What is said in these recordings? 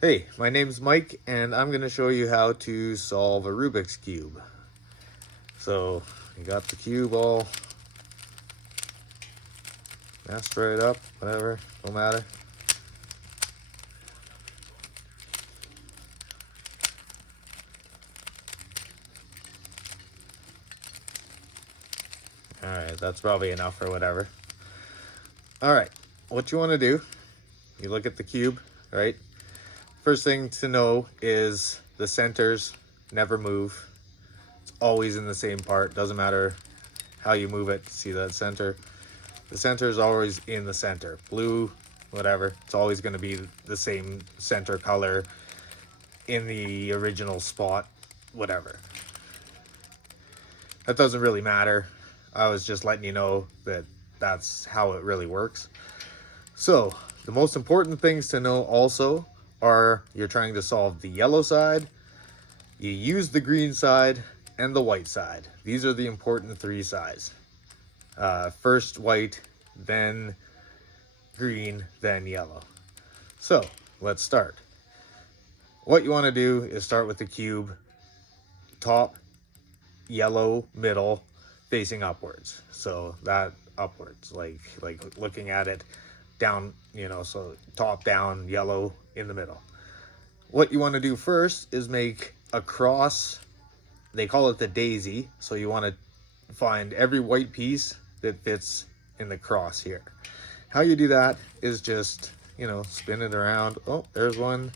Hey, my name's Mike, and I'm going to show you how to solve a Rubik's Cube. So, you got the cube all messed right up, whatever, don't matter. Alright, that's probably enough or whatever. Alright, what you want to do, you look at the cube, right? First thing to know is the centers never move. It's always in the same part, doesn't matter how you move it. See that center? The center is always in the center. Blue, whatever, it's always going to be the same center color in the original spot, whatever. That doesn't really matter. I was just letting you know that that's how it really works. So the most important things to know also are you're trying to solve the yellow side, you use the green side, and the white side. These are the important three sides. First white, then green, then yellow. So let's start. What you want to do is start with the cube, top, yellow, middle, facing upwards. So that upwards, like looking at it down, so top down, yellow in the middle. What you want to do first is make a cross. They call it the daisy. So you want to find every white piece that fits in the cross here. How you do that is just, spin it around. Oh, there's one.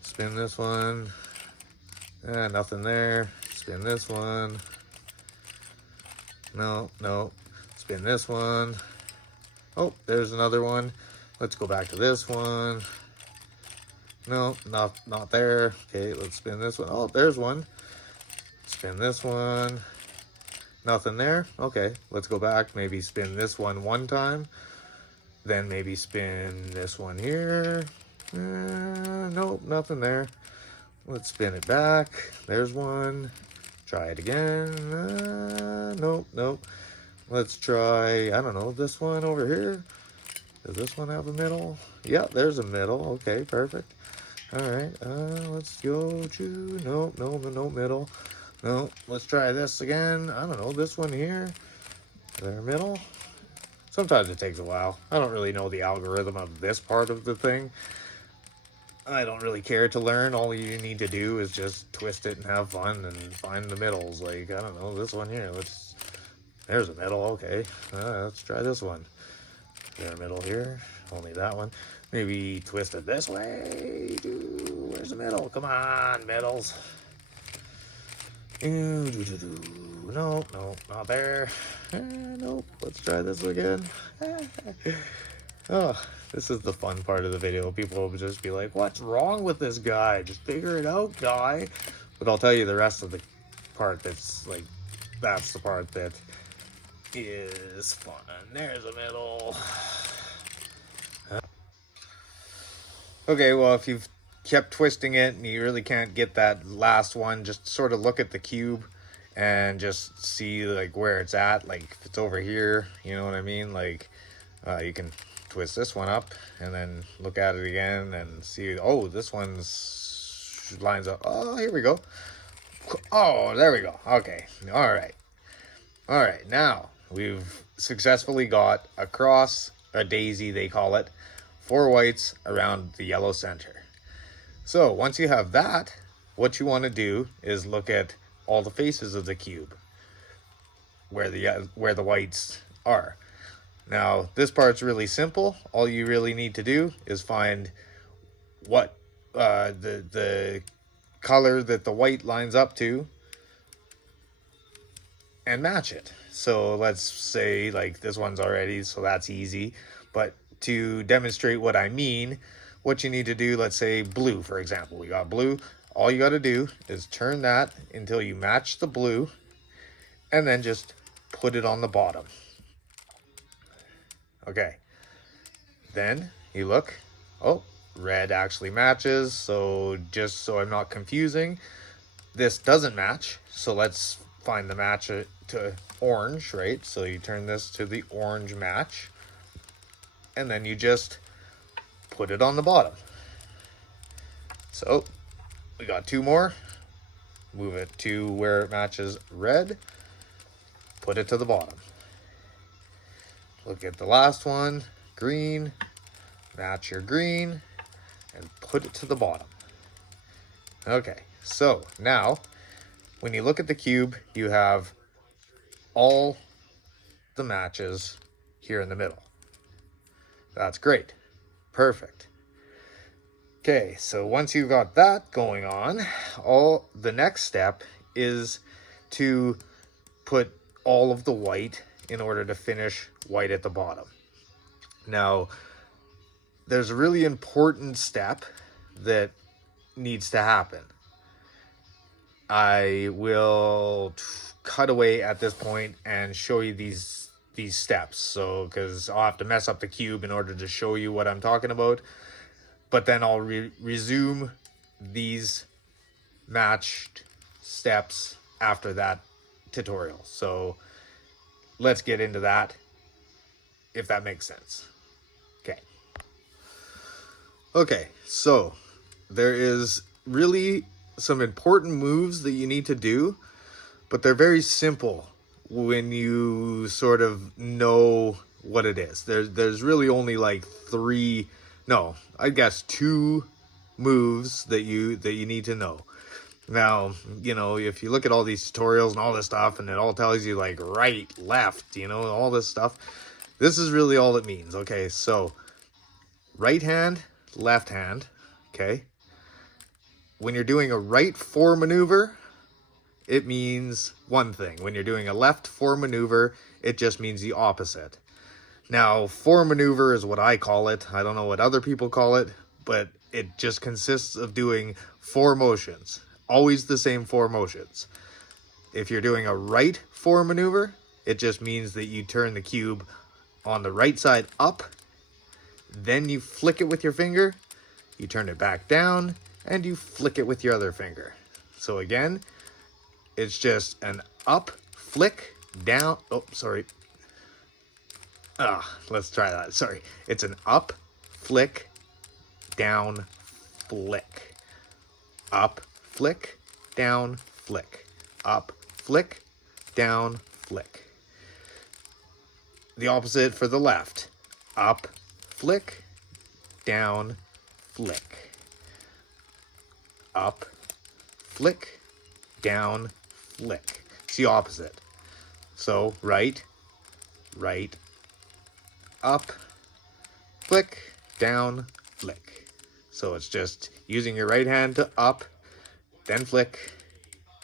Spin this one. Nothing there. Spin this one. No. Spin this one. Oh, there's another one. Let's go back to this one. No, not there. Okay, let's spin this one. Oh, there's one. Spin this one. Nothing there. Okay, let's go back. Maybe spin this one time. Then maybe spin this one here. Nope, nothing there. Let's spin it back. There's one. Try it again. Nope. Let's try, I don't know, this one over here. Does this one have a middle? Yeah, there's a middle. Okay, perfect. All right, let's go to, no middle. No, let's try this again. I don't know, this one here. Is there a middle? Sometimes it takes a while. I don't really know the algorithm of this part of the thing. I don't really care to learn. All you need to do is just twist it and have fun and find the middles. Like, I don't know, this one here. There's a middle, okay. Let's try this one. Is there a middle here? Only that one. Maybe twist it this way. Where's the middle? Come on, middles. Nope, not there. Nope, let's try this again. Oh, this is the fun part of the video. People will just be like, what's wrong with this guy? Just figure it out, guy. But I'll tell you the rest of the part that's the part that is fun. There's a middle. Okay, well, if you've kept twisting it and you really can't get that last one, just sort of look at the cube and just see where it's at. Like if it's over here, you know what I mean? You can twist this one up and then look at it again and see, oh, this one's lines up. Oh, here we go. Oh, there we go. Okay. All right. Now we've successfully got a cross, a daisy, they call it, 4 whites around the yellow center. So once you have that, what you want to do is look at all the faces of the cube where the whites are. Now this part's really simple. All you really need to do is find what the color that the white lines up to and match it. So let's say this one's already, so that's easy. But to demonstrate what I mean, what you need to do, let's say blue, for example. We got blue. All you got to do is turn that until you match the blue and then just put it on the bottom. Okay. Then you look. Oh, red actually matches. So just so I'm not confusing, this doesn't match. So let's find the match to orange, right? So you turn this to the orange match. And then you just put it on the bottom. So we got 2 more. Move it to where it matches red. Put it to the bottom. Look at the last one, green. Match your green and put it to the bottom. Okay, so now when you look at the cube, you have all the matches here in the middle. That's great. Perfect. Okay, so once you've got that going on, the next step is to put all of the white in order to finish white at the bottom. Now, there's a really important step that needs to happen. I will cut away at this point and show you these steps. So, because I'll have to mess up the cube in order to show you what I'm talking about. But then I'll resume these matched steps after that tutorial. So let's get into that, if that makes sense. Okay, so there is really some important moves that you need to do, but they're very simple when you sort of know what it is. There's really only like 2 moves that you need to know. Now, if you look at all these tutorials and all this stuff, and it all tells you like right, left, all this stuff, this is really all it means. Okay, so right hand, left hand, okay? When you're doing a right 4 maneuver, it means one thing. When you're doing a left 4 maneuver, it just means the opposite. Now, 4 maneuver is what I call it. I don't know what other people call it, but it just consists of doing 4 motions. Always the same 4 motions. If you're doing a right 4 maneuver, it just means that you turn the cube on the right side up, then you flick it with your finger, you turn it back down, and you flick it with your other finger. So again, it's just an up, flick, down, let's try that, sorry. It's an up, flick, down, flick. Up, flick, down, flick. Up, flick, down, flick. The opposite for the left. Up, flick, down, flick. Up, flick, down, flick. It's the opposite. So right, up, flick, down, flick. So it's just using your right hand to up, then flick,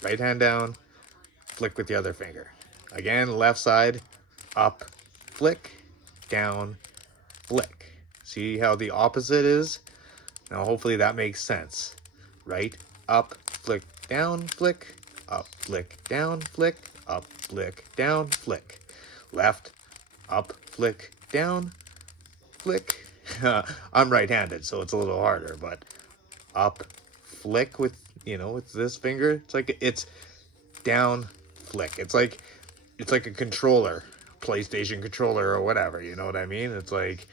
right hand down, flick with the other finger. Again, left side, up, flick, down, flick. See how the opposite is? Now hopefully that makes sense. Right, up, flick, down, flick, up, flick, down, flick, up, flick, down, flick. Left, up, flick, down, flick. I'm right-handed, so it's a little harder, but up, flick with, with this finger. It's down, flick. It's like a controller, PlayStation controller or whatever, you know what I mean? It's like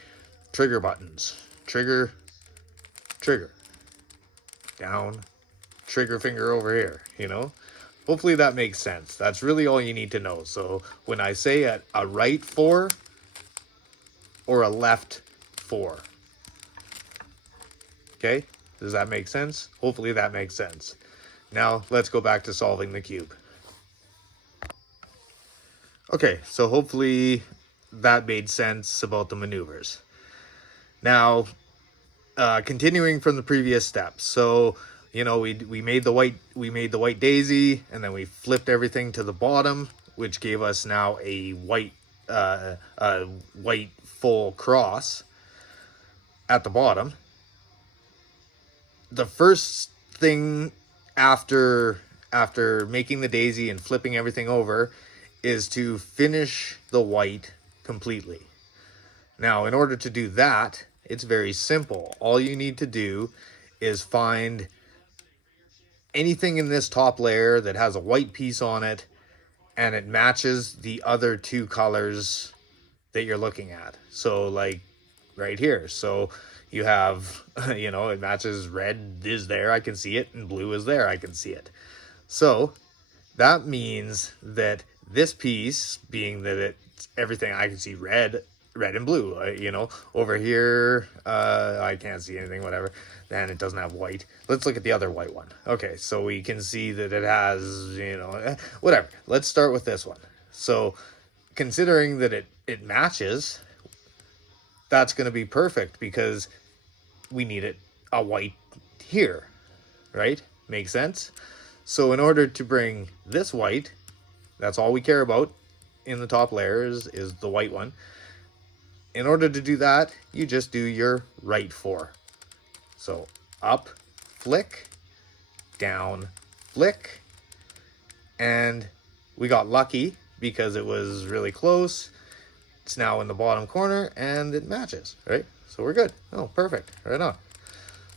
trigger buttons. Trigger, down, trigger finger over here, Hopefully that makes sense. That's really all you need to know. So when I say a right 4 or a left 4, okay? Does that make sense? Hopefully that makes sense. Now let's go back to solving the cube. Okay, so hopefully that made sense about the maneuvers. Now, continuing from the previous steps. So, we made the white daisy, and then we flipped everything to the bottom, which gave us now a white full cross at the bottom. The first thing after making the daisy and flipping everything over is to finish the white completely. Now, in order to do that, it's very simple. All you need to do is find anything in this top layer that has a white piece on it and it matches the other 2 colors that you're looking at. So like right here. So, You have, you know, it matches. Red is there, I can see it, and blue is there, I can see it. So that means that this piece, being that it's everything, I can see red and blue, you know. Over here, I can't see anything, whatever. And it doesn't have white. Let's look at the other white one. Okay, so we can see that it has, you know, whatever. Let's start with this one. So considering that it matches, that's going to be perfect because we need it a white here, right? Makes sense? So in order to bring this white, that's all we care about in the top layers is the white one. In order to do that, you just do your right 4. So up, flick, down, flick, and we got lucky because it was really close. It's now in the bottom corner and it matches, right? So we're good. Oh, perfect. Right on.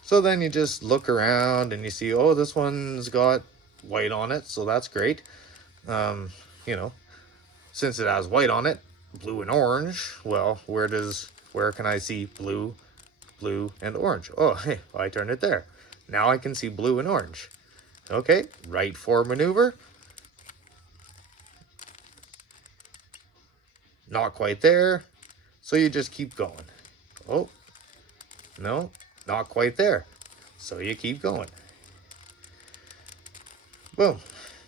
So then you just look around and you see, oh, this one's got white on it, so that's great. You know, since it has white on it, blue and orange, well, where can I see blue, and orange? Oh, hey, I turned it there. Now I can see blue and orange. Okay, right 4 maneuver. Not quite there, so you just keep going. Oh, no, not quite there, so you keep going. Boom.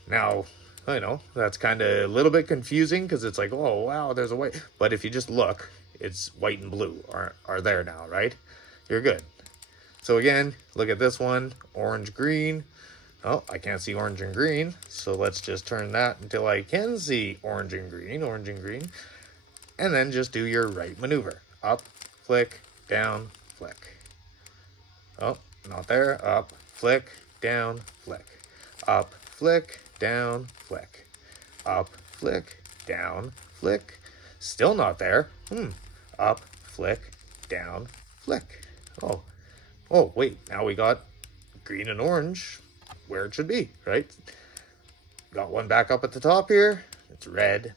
Now, I know that's kind of a little bit confusing because it's like, oh wow, there's a white, but if you just look, it's white and blue are there now, right? You're good. So again, look at this one, orange, green. Oh, I can't see orange and green, so let's just turn that until I can see orange and green, and then just do your right maneuver. Up, flick, down, flick. Oh, not there. Up, flick, down, flick. Up, flick, down, flick. Up, flick, down, flick. Still not there. Up, flick, down, flick. Oh, wait. Now we got green and orange where it should be, right? Got one back up at the top here. It's red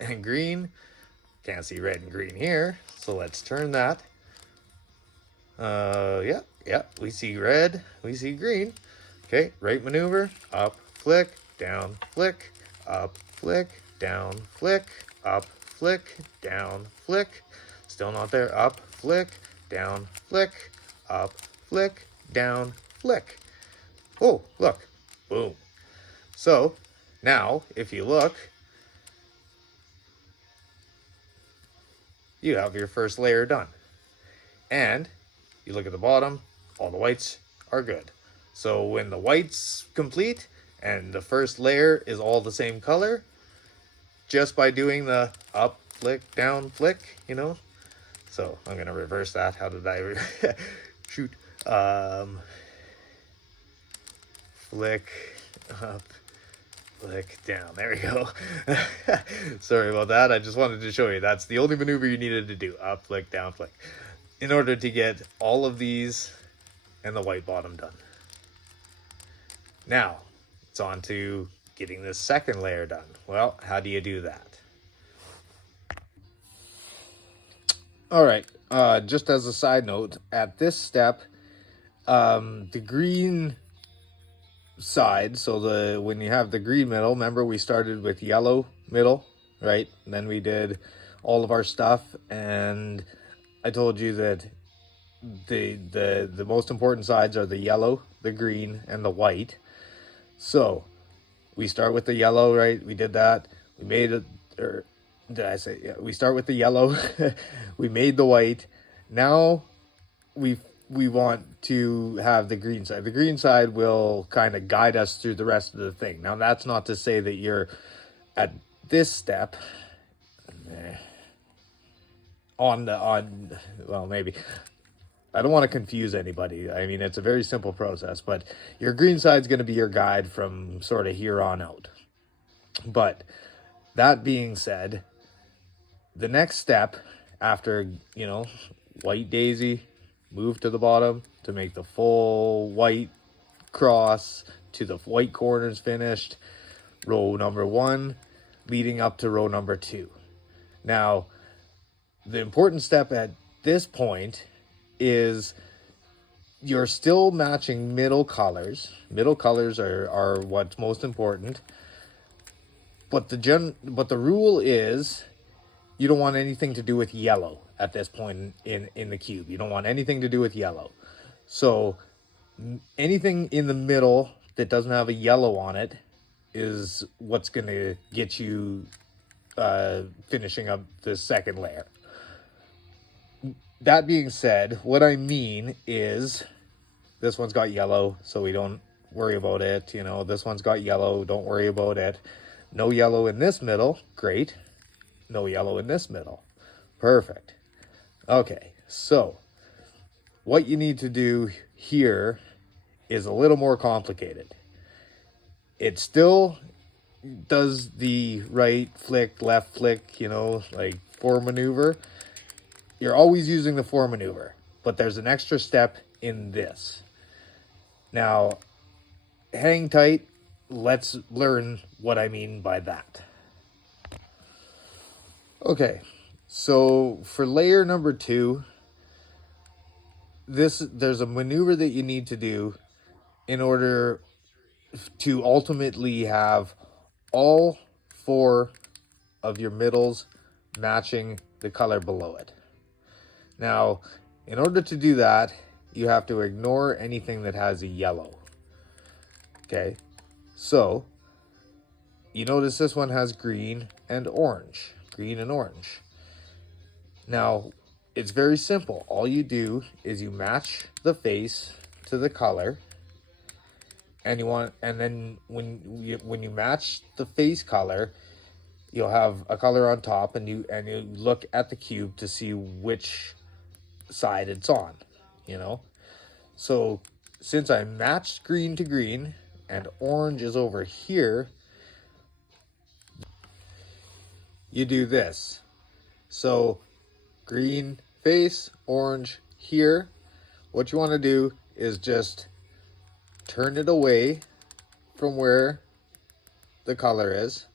and green. Can't see red and green here, so let's turn that. Yeah, we see red, we see green. Okay, right maneuver, up, flick, down, flick, up, flick, down, flick, up, flick, down, flick. Still not there. Up, flick, down, flick, up, flick, down, flick. Oh, look, boom. So now, if you look, you have your first layer done. And you look at the bottom, all the whites are good. So when the white's complete and the first layer is all the same color, just by doing the up, flick, down, flick, you know. So I'm going to reverse that. How did I shoot? Flick, up, flick, down. There we go. Sorry about that. I just wanted to show you. That's the only maneuver you needed to do. Up, flick, down, flick. In order to get all of these and the white bottom done. Now, it's on to getting this second layer done. Well, how do you do that? All right, just as a side note, at this step, the green side, so when you have the green middle, remember we started with yellow middle, right? And then we did all of our stuff, and I told you that the most important sides are the yellow, the green, and the white. So we start with the yellow, right? We did that. We made it, or did I say, yeah, we start with the yellow. We made the white. Now we want to have the green side. The green side will kind of guide us through the rest of the thing. Now that's not to say that you're at this step well, maybe. I don't want to confuse anybody. I mean, it's a very simple process, but your green side's going to be your guide from sort of here on out. But that being said, the next step after, you know, white daisy, move to the bottom to make the full white cross to the white corners finished, row number 1 leading up to row number 2. Now, the important step at this point is you're still matching middle colors. Middle colors are what's most important. But the rule is you don't want anything to do with yellow at this point in the cube. You don't want anything to do with yellow. So anything in the middle that doesn't have a yellow on it is what's going to get you finishing up the second layer. That being said, what I mean is this one's got yellow, so we don't worry about it. You know, this one's got yellow, don't worry about it. No yellow in this middle, great. No yellow in this middle, perfect. Okay, so what you need to do here is a little more complicated. It still does the right flick, left flick, you know, like for maneuver. You're always using the for maneuver, but there's an extra step in this. Now, hang tight. Let's learn what I mean by that. Okay, so for layer number 2, there's a maneuver that you need to do in order to ultimately have all 4 of your middles matching the color below it. Now, in order to do that, you have to ignore anything that has a yellow. Okay, so you notice this one has green and orange. Green and orange. Now, it's very simple. All you do is you match the face to the color, and then when you match the face color, you'll have a color on top, and you look at the cube to see which side it's on, you know. So since I matched green to green and orange is over here, you do this. So green face, orange here. What you want to do is just turn it away from where the color is,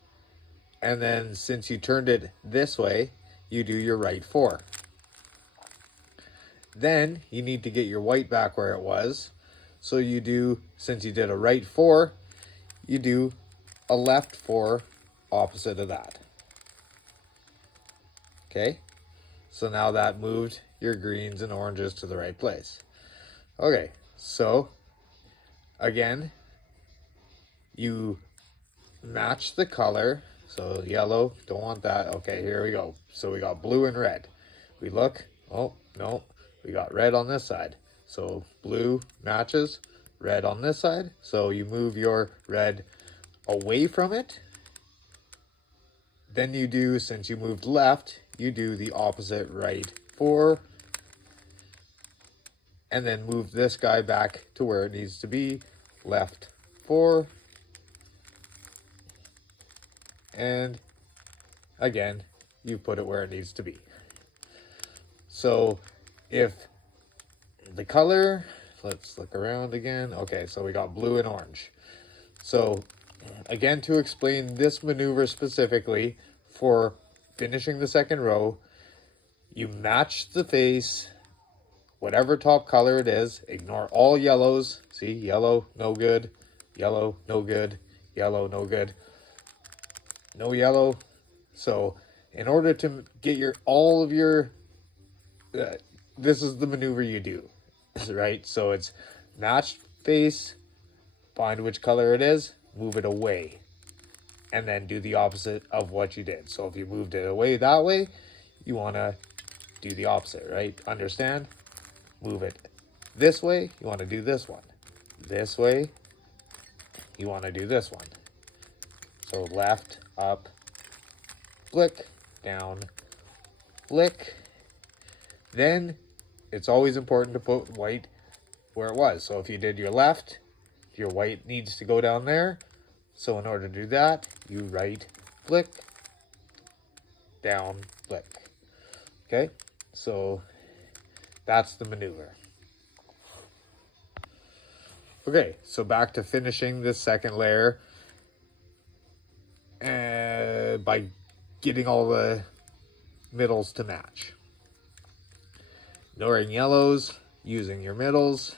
and then since you turned it this way, you do your right 4. Then you need to get your white back where it was. So you do, since you did a right 4, you do a left 4 opposite of that. Okay? So now that moved your greens and oranges to the right place. Okay, so again, you match the color. So yellow, don't want that. Okay, here we go. So we got blue and red. We look, oh, no, we got red on this side. So blue matches red on this side. So you move your red away from it. Then you do, since you moved left, you do the opposite right 4. And then move this guy back to where it needs to be. Left 4. And again, you put it where it needs to be. So if the color, let's look around again. Okay, so we got blue and orange. So again, to explain this maneuver specifically for finishing the second row, you match the face, whatever top color it is, ignore all yellows. See, yellow, no good. Yellow, no good. Yellow, no good. No yellow. So in order to get all of your, this is the maneuver you do, right? So it's matched face, find which color it is, move it away, and then do the opposite of what you did. So if you moved it away that way, you want to do the opposite, right? Understand? Move it this way, you want to do this one. This way, you want to do this one. So left, up, flick, down, flick. Then it's always important to put white where it was. So if you did your left, your white needs to go down there. So in order to do that, you right flick, down, flick. Okay, so that's the maneuver. Okay, so back to finishing this second layer by getting all the middles to match. ignoring yellows, using your middles.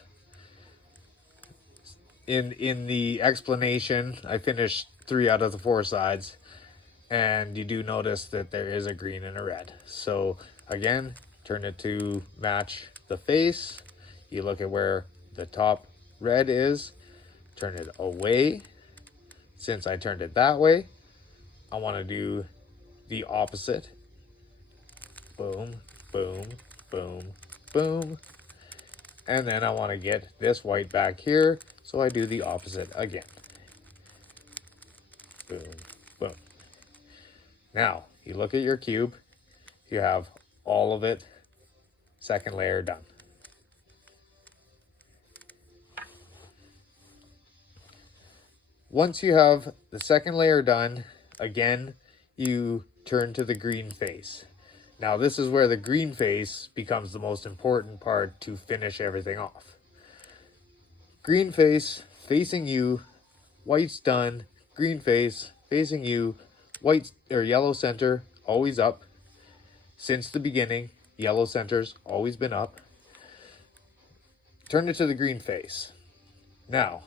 In the explanation, I finished 3 out of the 4 sides, and you do notice that there is a green and a red. So again, turn it to match the face. You look at where the top red is, turn it away. Since I turned it that way, I want to do the opposite. Boom, boom, boom, boom. And then I want to get this white back here, so I do the opposite again. Boom, boom. Now, you look at your cube, you have all of it, second layer done. Once you have the second layer done, again, you turn to the green face. Now, this is where the green face becomes the most important part to finish everything off. Green face facing you, white's done, green face facing you, white or yellow center always up. Since the beginning, yellow center's always been up. Turn it to the green face. Now,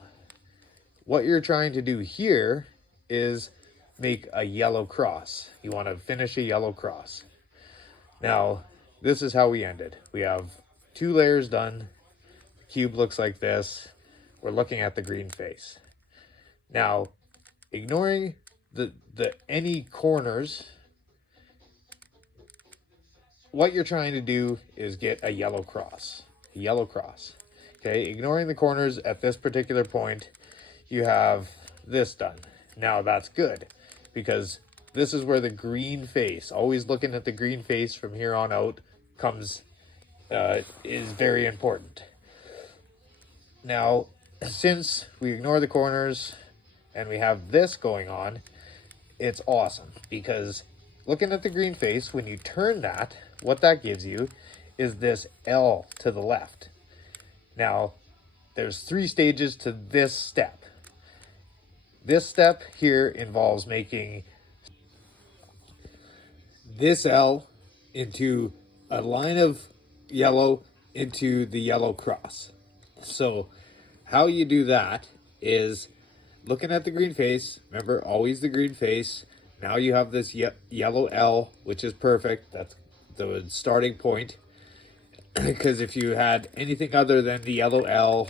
what you're trying to do here is make a yellow cross. You want to finish a yellow cross. Now, this is how we ended. We have 2 layers done. The cube looks like this. We're looking at the green face. Now, ignoring the any corners, what you're trying to do is get a yellow cross. A yellow cross. Okay, ignoring the corners at this particular point, you have this done. Now that's good, because this is where the green face, always looking at the green face from here on out, is very important. Now, since we ignore the corners and we have this going on, it's awesome, because looking at the green face, when you turn that, what that gives you is this L to the left. Now, there's 3 stages to this step. This step here involves making this L into a line of yellow into the yellow cross. So how you do that is looking at the green face. Remember, always the green face. Now you have this yellow L, which is perfect. That's the starting point. Because if you had anything other than the yellow L,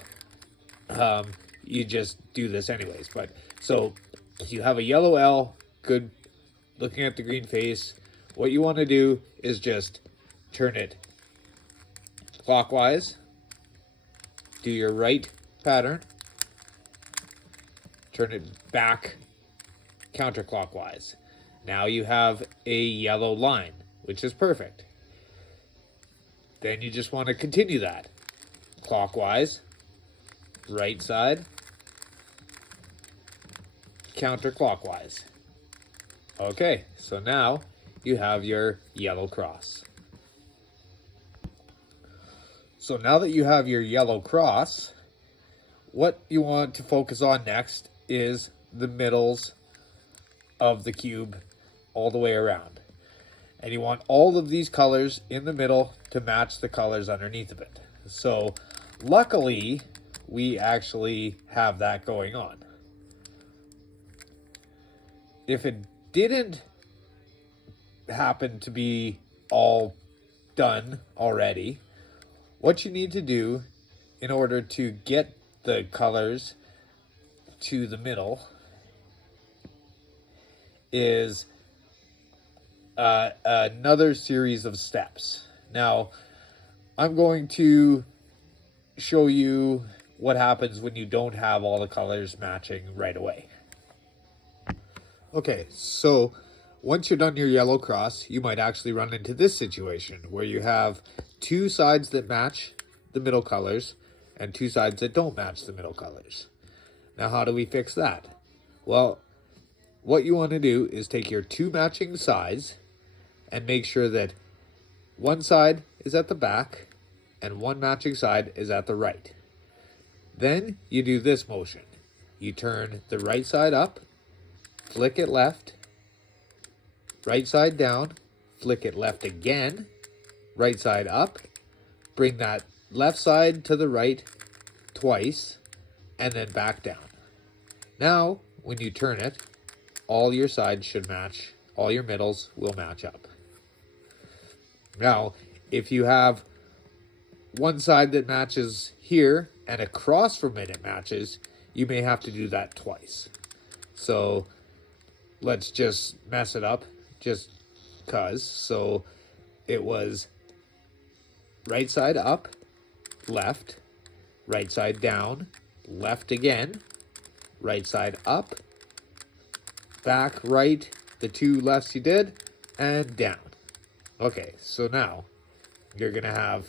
you just do this anyways. But so if you have a yellow L, good, looking at the green face, what you want to do is just turn it clockwise, do your right pattern, turn it back counterclockwise. Now you have a yellow line, which is perfect. Then you just want to continue that clockwise, right side, counterclockwise. Okay, so now you have your yellow cross. So now that you have your yellow cross, what you want to focus on next is the middles of the cube all the way around. And you want all of these colors in the middle to match the colors underneath of it. So luckily, we actually have that going on. If it didn't happen to be all done already, what you need to do in order to get the colors to the middle is another series of steps. Now, I'm going to show you what happens when you don't have all the colors matching right away. Okay, so once you're done your yellow cross, you might actually run into this situation where you have 2 sides that match the middle colors and 2 sides that don't match the middle colors. Now, how do we fix that? Well, what you want to do is take your 2 matching sides and make sure that one side is at the back and one matching side is at the right. Then you do this motion. You turn the right side up, flick it left, right side down, flick it left again, right side up, bring that left side to the right twice, and then back down. Now, when you turn it, all your sides should match. All your middles will match up. Now, if you have one side that matches here and across from it matches, you may have to do that twice. So let's just mess it up just cuz. So it was right side up, left, right side down, left again, right side up, back, right, the two lefts you did, and down. Okay, so now you're going to have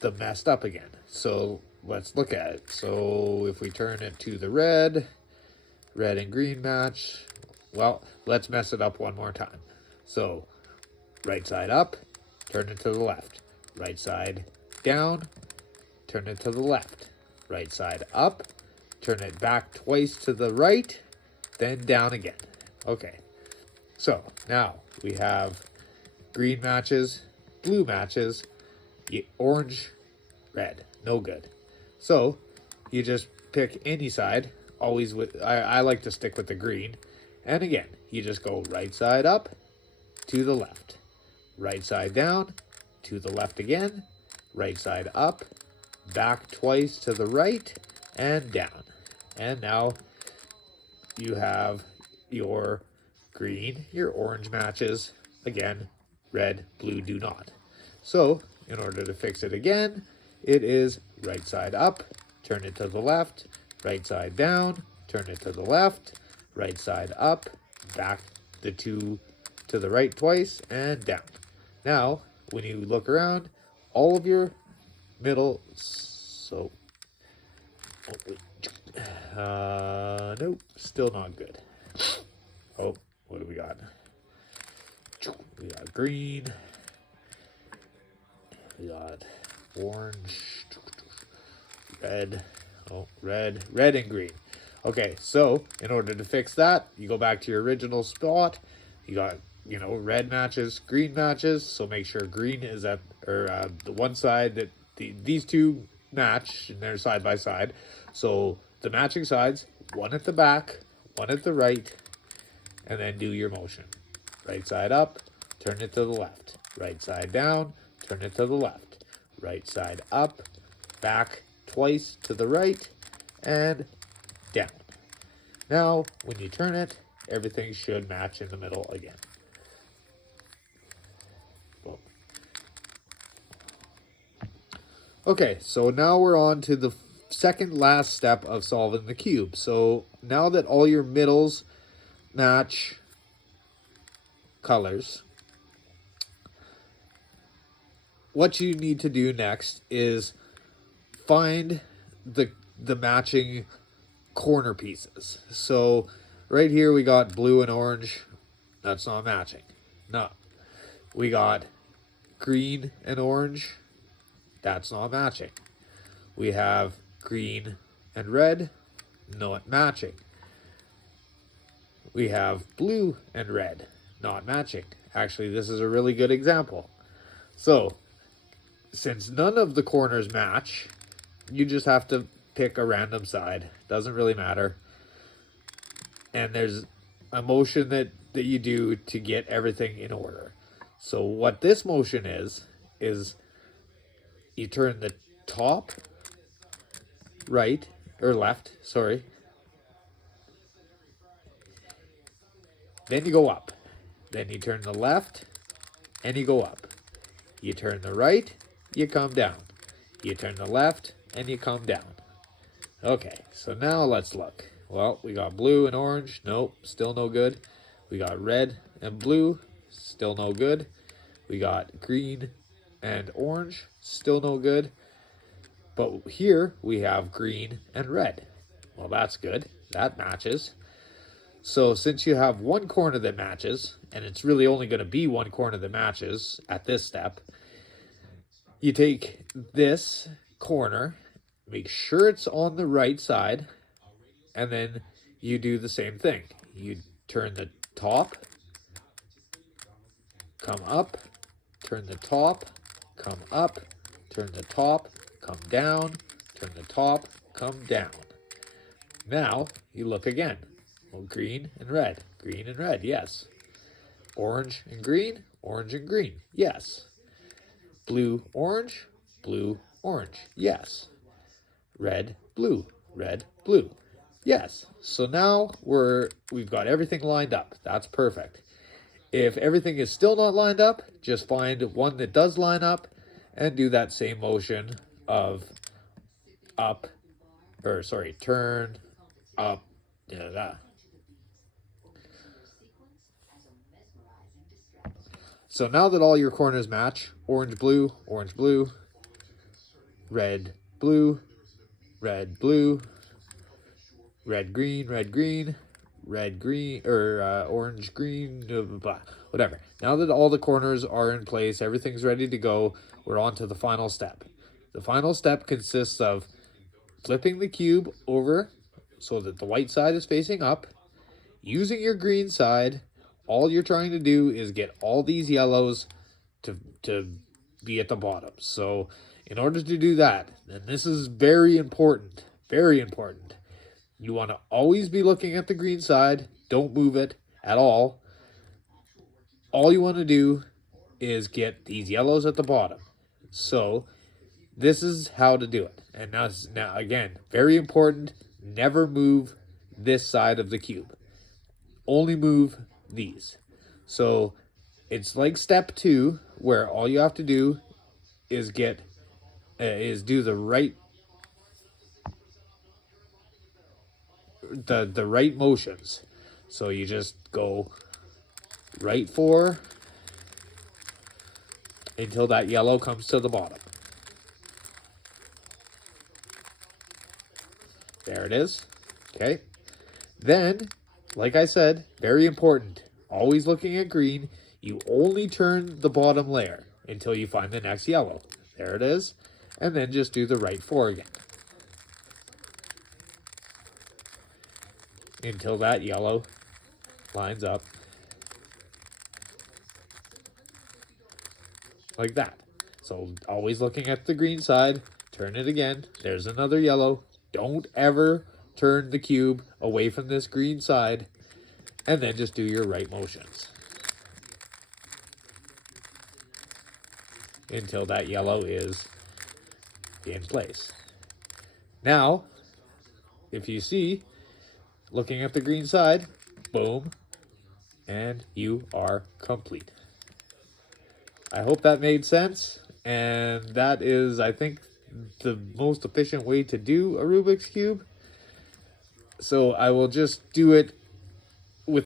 the messed up again. So let's look at it. So if we turn it to the red and green match, well, let's mess it up one more time. So right side up, turn it to the left. Right side down, turn it to the left. Right side up, turn it back twice to the right, then down again. Okay, so now we have green matches, blue matches, orange, red, no good. So you just pick any side, always with, I like to stick with the green. And again, you just go right side up to the left, right side down to the left again, right side up, back twice to the right, and down. And now you have your green, your orange matches, again, red, blue do not. So in order to fix it again, it is right side up, turn it to the left, right side down, turn it to the left, right side up, back the two to the right twice, and down. Now, when you look around, all of your middle, so, nope, still not good. Oh, what do we got? We got green, we got orange, red, red and green. Okay, so in order to fix that, you go back to your original spot. You got, red matches, green matches. So make sure green is at, or the one side that these two match, and they're side by side. So the matching sides, one at the back, one at the right, and then do your motion. Right side up, turn it to the left. Right side down, turn it to the left. Right side up, back twice to the right, and down. Now, when you turn it, everything should match in the middle again. Okay, so now we're on to the second last step of solving the cube. So now that all your middles match colors, what you need to do next is find the matching corner pieces. So right here we got blue and orange. That's not matching. No. We got green and orange. That's not matching. We have green and red. Not matching. We have blue and red. Not matching. Actually, this is a really good example. So since none of the corners match, you just have to pick a random side. Doesn't really matter. And there's a motion that you do to get everything in order. So what this motion is you turn the top right, or left, sorry. Then you go up. Then you turn the left, and you go up. You turn the right, you come down. You turn the left, and you come down. Okay, so now let's look. Well, we got blue and orange. Nope, still no good. We got red and blue. Still no good. We got green and orange. Still no good. But here we have green and red. Well, that's good. That matches. So since you have one corner that matches, and it's really only going to be one corner that matches at this step, you take this corner, make sure it's on the right side, and then you do the same thing. You turn the top, come up, turn the top, come up, turn the top, come down, turn the top, come down. Now you look again. Well, green and red, yes. Orange and green, yes. Blue, orange, yes. Red, blue, yes. So now we've got everything lined up. That's perfect. If everything is still not lined up, just find one that does line up and do that same motion of turn, up, So now that all your corners match, orange, blue, red, blue, red, green, orange, green, blah, blah, blah, whatever. Now that all the corners are in place, everything's ready to go, we're on to the final step. The final step consists of flipping the cube over so that the white side is facing up, using your green side. All you're trying to do is get all these yellows to be at the bottom. So in order to do that, and this is very important, you want to always be looking at the green side. Don't move it at all. All you want to do is get these yellows at the bottom. So this is how to do it. And now again, very important, never move this side of the cube. Only move these. So it's like step 2, where all you have to do is do the right motions. So you just go right 4 until that yellow comes to the bottom. There it is. Okay. Then, like I said, very important, always looking at green. You only turn the bottom layer until you find the next yellow. There it is. And then just do the right 4 again, until that yellow lines up like that. So always looking at the green side, turn it again. There's another yellow. Don't ever turn the cube away from this green side, and then just do your right motions until that yellow is in place. Now, if you see, looking at the green side, boom, and you are complete. I hope that made sense, and that is, I think, the most efficient way to do a Rubik's Cube. So I will just do it